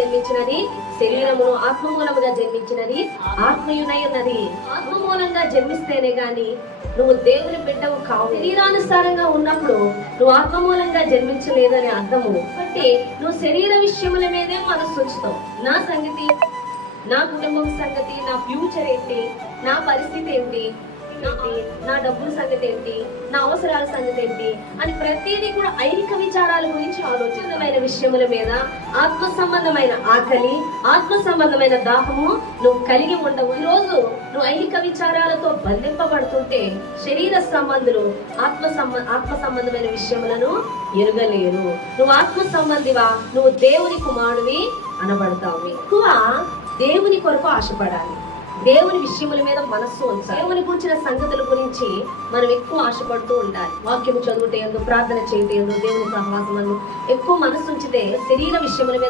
జన్మించినది శరీరమును, ఆత్మ మూలముగా జన్మించినది ఆత్మయునై ఉన్నది. ఆత్మ మూలంగా జన్మిస్తేనే గాని నువ్వు దేవుని బిడ్డవు కావు. శరీరానుసారంగా ఉన్నప్పుడు నువ్వు ఆత్మ మూలంగా జన్మించలేదని అర్థము. కాబట్టి నువ్వు శరీర విషయముల మీదే మనసు ఉంచుతావు. నా సంగతి, నా కుటుంబం సంగతి, నా ఫ్యూచర్ ఏంటి, నా పరిస్థితి ఏంటి, నా డబ్బుల సంగతి ఏంటి, నా అవసరాల సంగతి ఏంటి అని ప్రతిదీ కూడా ఐహిక విచారాల గురించి ఆలోచనమైన విషయముల మీద ఆత్మ సంబంధమైన ఆకలి, ఆత్మ సంబంధమైన దాహము నువ్వు కలిగి ఉండవు. ఈ రోజు నువ్వు ఐహిక విచారాలతో బంధింపబడుతుంటే శరీర సంబంధులు ఆత్మ సంబంధమైన విషయములను ఎరుగలేరు. నువ్వు ఆత్మ సంబంధివా, నువ్వు దేవుని కుమారుడివి అనబడతావు. ఎక్కువ దేవుని కొరకు ఆశపడాలి, దేవుని విషయముల మీద మనస్సు ఉంచాలి. దేవుని కూర్చిన సంగతుల గురించి మనం ఎక్కువ ఆశపడుతూ ఉండాలి. వాక్యం చదువుటే, ప్రార్థన చేయటే, దేవుని సహవాసం ఎక్కువ మనస్సు ఉంచితే శరీర విషయముల మీద